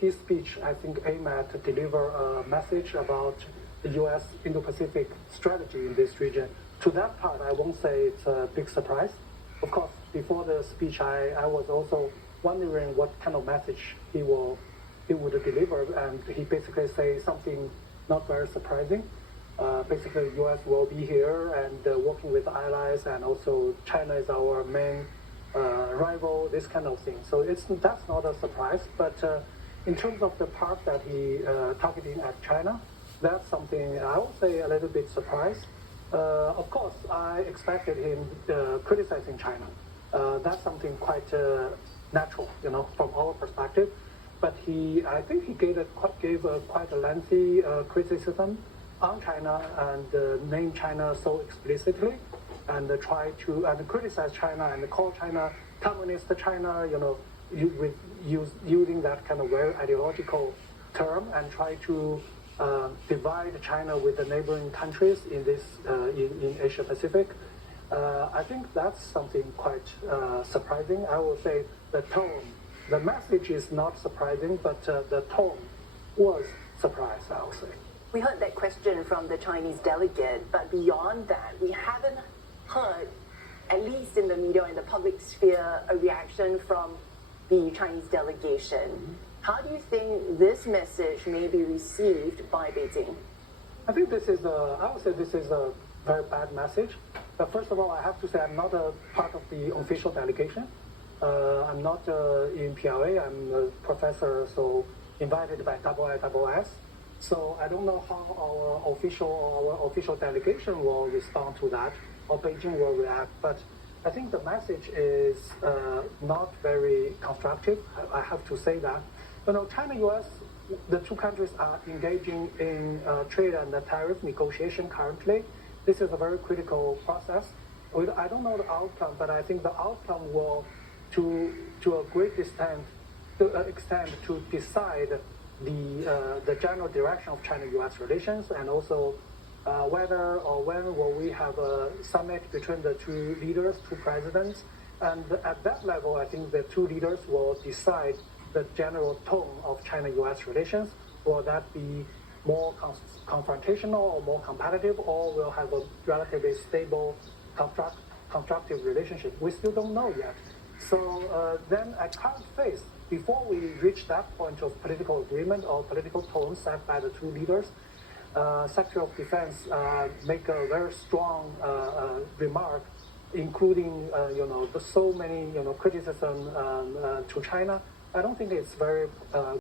his speech, I think, aimed at to deliver a message about the U.S. Indo-Pacific strategy in this region. To that part, I won't say it's a big surprise. Of course, before the speech, I was also wondering what kind of message he would deliver, and he basically say something not very surprising. Basically, the U.S. will be here and working with allies, and also China is our main rival, this kind of thing. So that's not a surprise, but in terms of the part that he targeting at China, that's something I would say a little bit surprised. Of course, I expected him criticizing China. That's something quite natural, from our perspective. But I think he gave quite a lengthy criticism on China and named China so explicitly, and try to criticize China and call China communist China, using that kind of very ideological term, and try to divide China with the neighboring countries in Asia Pacific. I think that's something quite surprising. I will say the tone, the message is not surprising, but the tone was surprised, I would say. We heard that question from the Chinese delegate, but beyond that, we haven't heard, at least in the media and the public sphere, a reaction from the Chinese delegation. Mm-hmm. How do you think this message may be received by Beijing? I think I would say this is a very bad message. But first of all, I have to say I'm not a part of the official delegation. I'm not in PLA. I'm a professor, so invited by IISS. So I don't know how our official delegation will respond to that, or Beijing will react. But I think the message is not very constructive. I have to say that. China, U.S., the two countries are engaging in trade and tariff negotiation currently. This is a very critical process. I don't know the outcome, but I think the outcome will, to a great extent, to decide the general direction of China-U.S. relations, and also whether or when will we have a summit between the two leaders, two presidents. And at that level, I think the two leaders will decide the general tone of China-U.S. relations. Will that be more confrontational or more competitive, or will have a relatively stable, constructive relationship? We still don't know yet. So then at current phase, before we reach that point of political agreement or political tone set by the two leaders, Secretary of Defense make a very strong remark, including so many criticism to China. I don't think it's very